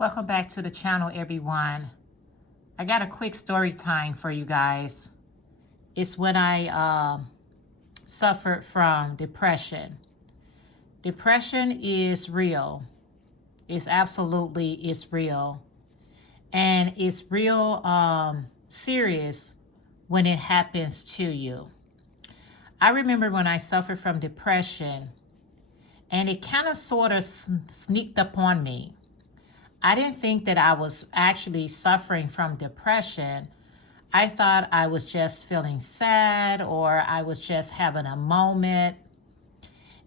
Welcome back to the channel, everyone. I got a quick story time for you guys. It's when I suffered from depression. Depression is real. It's real. And it's real serious when it happens to you. I remember when I suffered from depression, and it kind of sort of sneaked up on me. I didn't think that I was actually suffering from depression. I thought I was just feeling sad, or I was just having a moment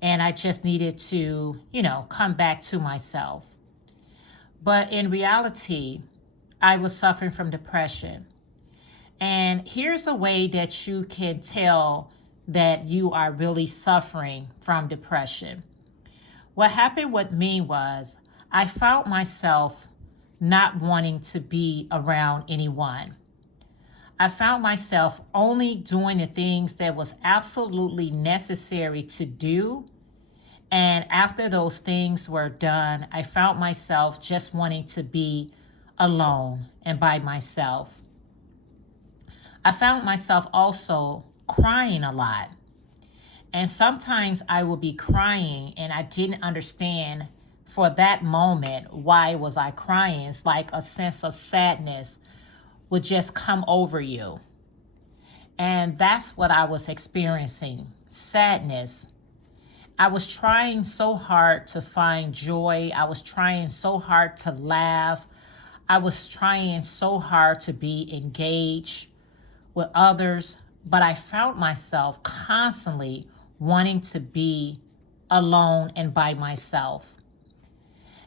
and I just needed to, come back to myself. But in reality, I was suffering from depression. And here's a way that you can tell that you are really suffering from depression. What happened with me was I found myself not wanting to be around anyone. I found myself only doing the things that was absolutely necessary to do. And after those things were done, I found myself just wanting to be alone and by myself. I found myself also crying a lot. And sometimes I would be crying and I didn't understand for that moment why was I crying. It's like a sense of sadness would just come over you. And that's what I was experiencing, sadness. I was trying so hard to find joy. I was trying so hard to laugh. I was trying so hard to be engaged with others, but I found myself constantly wanting to be alone and by myself.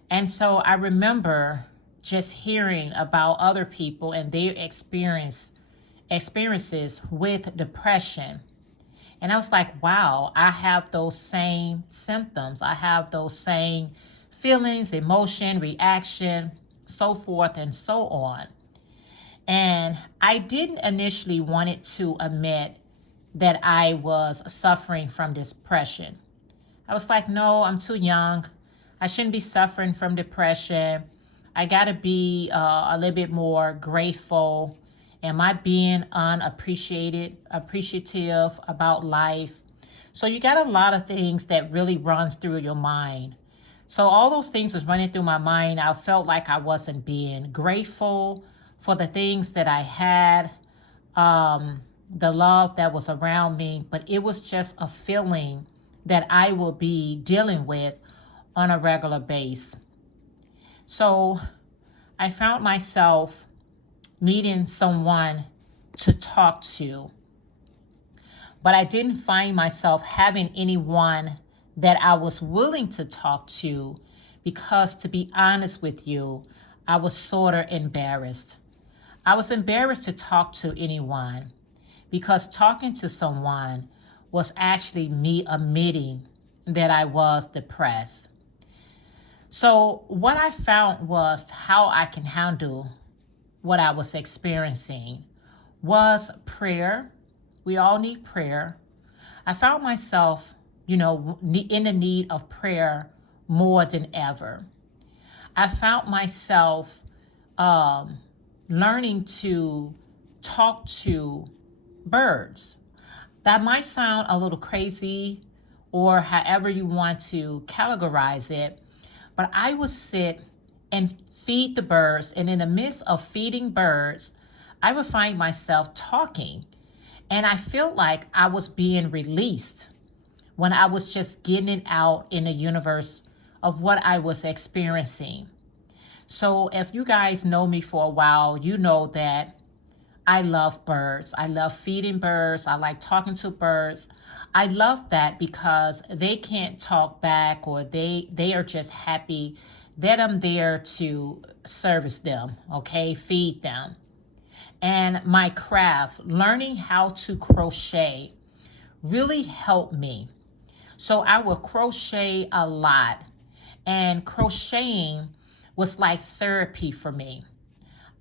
And so I remember just hearing about other people and their experiences with depression. And I was like, wow, I have those same symptoms. I have those same feelings, emotion, reaction, so forth and so on. And I didn't initially want to admit that I was suffering from depression. I was like, no, I'm too young. I shouldn't be suffering from depression. I got to be a little bit more grateful. Am I being appreciative about life? So you got a lot of things that really runs through your mind. So all those things was running through my mind. I felt like I wasn't being grateful for the things that I had, the love that was around me, but it was just a feeling that I will be dealing with on a regular basis. So I found myself needing someone to talk to, but I didn't find myself having anyone that I was willing to talk to because, to be honest with you, I was sort of embarrassed. I was embarrassed to talk to anyone because talking to someone was actually me admitting that I was depressed. So what I found was how I can handle what I was experiencing was prayer. We all need prayer. I found myself, in the need of prayer more than ever. I found myself learning to talk to birds. That might sound a little crazy or however you want to categorize it, but I would sit and feed the birds, and in the midst of feeding birds, I would find myself talking, and I felt like I was being released when I was just getting it out in the universe of what I was experiencing. So if you guys know me for a while, you know that I love birds. I love feeding birds. I like talking to birds. I love that because they can't talk back, or they are just happy that I'm there to service them, okay, feed them. And my craft, learning how to crochet, really helped me. So I will crochet a lot, and crocheting was like therapy for me.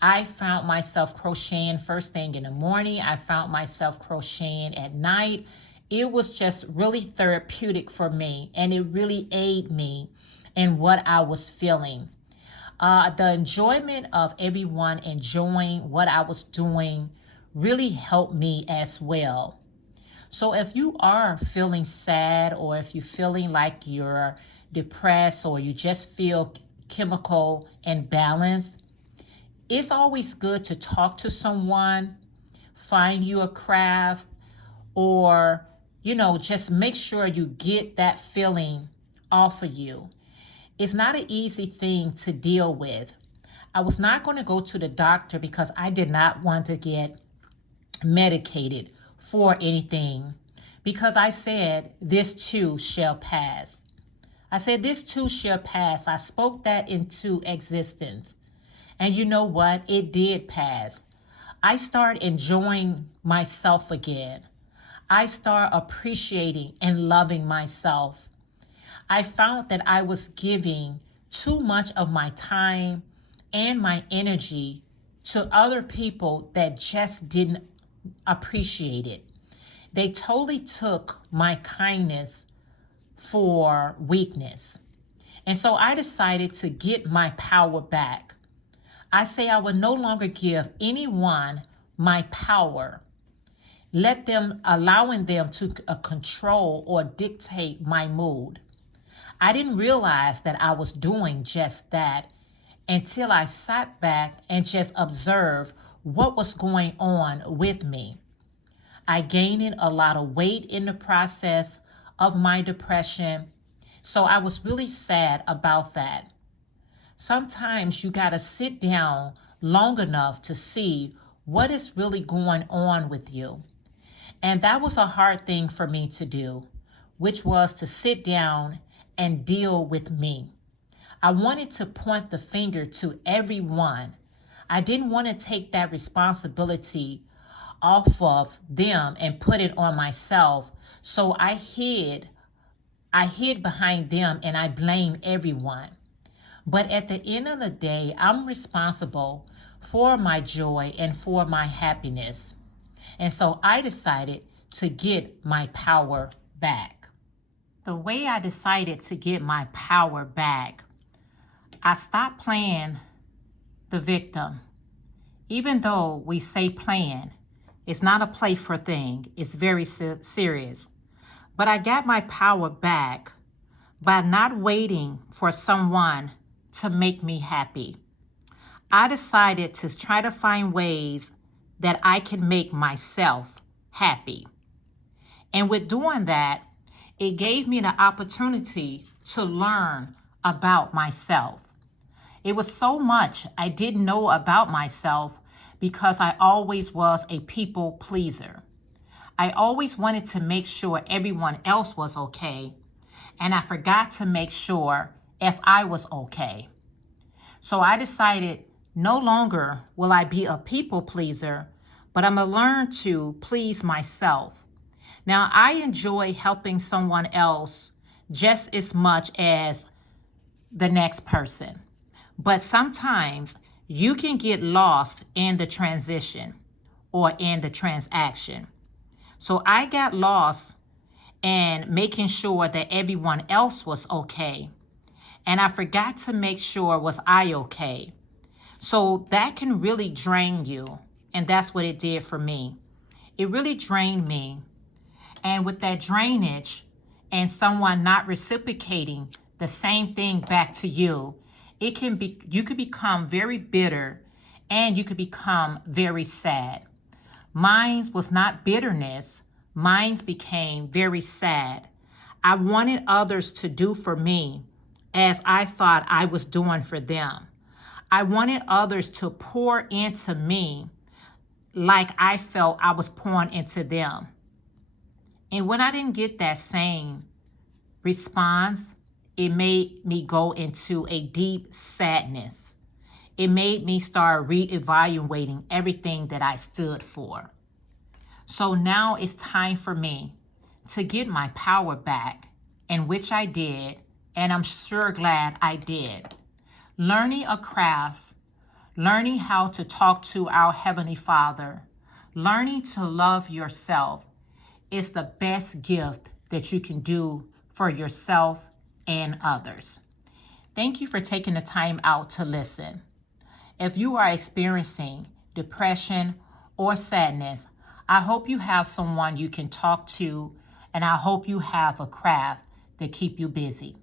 I found myself crocheting first thing in the morning. I found myself crocheting at night. It was just really therapeutic for me, and it really aided me in what I was feeling. The enjoyment of everyone enjoying what I was doing really helped me as well. So if you are feeling sad, or if you're feeling like you're depressed, or you just feel chemical imbalance, it's always good to talk to someone, find you a craft, or, just make sure you get that feeling off of you. It's not an easy thing to deal with. I was not going to go to the doctor because I did not want to get medicated for anything, because I said, this too shall pass. I said, this too shall pass. I spoke that into existence. And you know what? It did pass. I started enjoying myself again. I started appreciating and loving myself. I found that I was giving too much of my time and my energy to other people that just didn't appreciate it. They totally took my kindness for weakness. And so I decided to get my power back. I say I will no longer give anyone my power, allowing them to control or dictate my mood. I didn't realize that I was doing just that until I sat back and just observed what was going on with me. I gained a lot of weight in the process of my depression, so I was really sad about that. Sometimes you got to sit down long enough to see what is really going on with you. And that was a hard thing for me to do, which was to sit down and deal with me. I wanted to point the finger to everyone. I didn't want to take that responsibility off of them and put it on myself. So I hid behind them and I blamed everyone. But at the end of the day, I'm responsible for my joy and for my happiness. And so I decided to get my power back. The way I decided to get my power back, I stopped playing the victim. Even though we say playing, it's not a playful thing. It's very serious. But I got my power back by not waiting for someone to make me happy. I decided to try to find ways that I can make myself happy. And with doing that, it gave me the opportunity to learn about myself. It was so much I didn't know about myself because I always was a people pleaser. I always wanted to make sure everyone else was okay, and I forgot to make sure if I was okay. So I decided no longer will I be a people pleaser, but I'm going to learn to please myself. Now, I enjoy helping someone else just as much as the next person. But sometimes you can get lost in the transition or in the transaction. So I got lost in making sure that everyone else was okay. And I forgot to make sure was I okay. So that can really drain you. And that's what it did for me. It really drained me. And with that drainage and someone not reciprocating the same thing back to you, you could become very bitter and you could become very sad. Mine was not bitterness. Mine became very sad. I wanted others to do for me as I thought I was doing for them. I wanted others to pour into me like I felt I was pouring into them. And when I didn't get that same response, it made me go into a deep sadness. It made me start reevaluating everything that I stood for. So now it's time for me to get my power back, and which I did, and I'm sure glad I did. Learning a craft, learning how to talk to our Heavenly Father, learning to love yourself is the best gift that you can do for yourself and others. Thank you for taking the time out to listen. If you are experiencing depression or sadness, I hope you have someone you can talk to, and I hope you have a craft to keep you busy.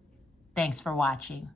Thanks for watching.